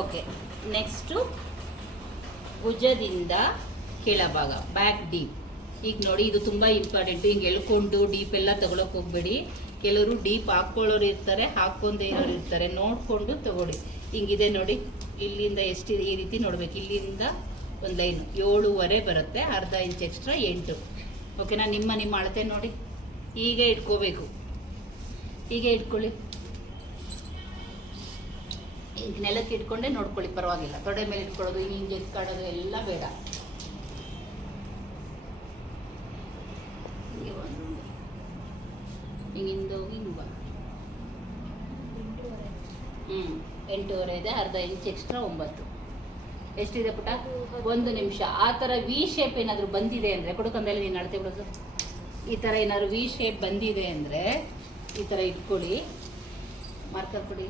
Okay next ಭುಜದಿಂದ ಕೆಳಭಾಗ back deep ಈಗ ನೋಡಿ, ಇದು ತುಂಬ ಇಂಪಾರ್ಟೆಂಟು ಹಿಂಗೆ ಎಳ್ಕೊಂಡು ಡೀಪ್ ಎಲ್ಲ ತಗೊಳಕ್ ಹೋಗ್ಬೇಡಿ. ಕೆಲವರು ಡೀಪ್ ಹಾಕ್ಕೊಳ್ಳೋರು ಇರ್ತಾರೆ, ಹಾಕ್ಕೊಂಡೇ ಇರೋರು ಇರ್ತಾರೆ. ನೋಡಿಕೊಂಡು ತಗೊಳ್ಳಿ. ಹಿಂಗಿದೆ ನೋಡಿ, ಇಲ್ಲಿಂದ ಎಷ್ಟಿದೆ? ಈ ರೀತಿ ನೋಡ್ಬೇಕು. ಇಲ್ಲಿಂದ ಒಂದು ಲೈನ್ ಏಳುವರೆ ಬರುತ್ತೆ, ಅರ್ಧ ಇಂಚ್ ಎಕ್ಸ್ಟ್ರಾ ಎಂಟು. ಓಕೆನಾ ನಿಮ್ಮ ನಿಮ್ಮ ಅಳತೆ ನೋಡಿ. ಹೀಗೆ ಇಟ್ಕೋಬೇಕು. ಹೀಗೆ ಇಟ್ಕೊಳ್ಳಿ. ಈಗ ನೆಲಕ್ಕೆ ಇಟ್ಕೊಂಡೆ ನೋಡ್ಕೊಳ್ಳಿ ಪರವಾಗಿಲ್ಲ. ತೊಡೆ ಮೇಲೆ ಇಟ್ಕೊಳ್ಳೋದು ಹಿಂಗೆ ಎತ್ಕಾಡೋದು ಎಲ್ಲ ಬೇಡ. ಹಿಂಗಿಂದ ಹೋಗಿ ಬಾ. ಹ್ಞೂ ಎಂಟೂವರೆ ಇದೆ, ಅರ್ಧ ಇಂಚ್ ಎಕ್ಸ್ಟ್ರಾ ಒಂಬತ್ತು. ಎಷ್ಟಿದೆ ಪುಟ ಒಂದು ನಿಮಿಷ. ಆ ಥರ ವಿ ಶೇಪ್ ಏನಾದರೂ ಬಂದಿದೆ ಅಂದರೆ ಕೊಡಕಂದ್ರೆ ನೀನು ಅಳತೆ ಬಿಡೋದು ಈ ಥರ ಏನಾದ್ರು ವಿ ಶೇಪ್ ಬಂದಿದೆ ಅಂದರೆ, ಈ ಥರ ಇಟ್ಕೊಳ್ಳಿ. ಮಾರ್ಕರ್ ಕೊಡಿ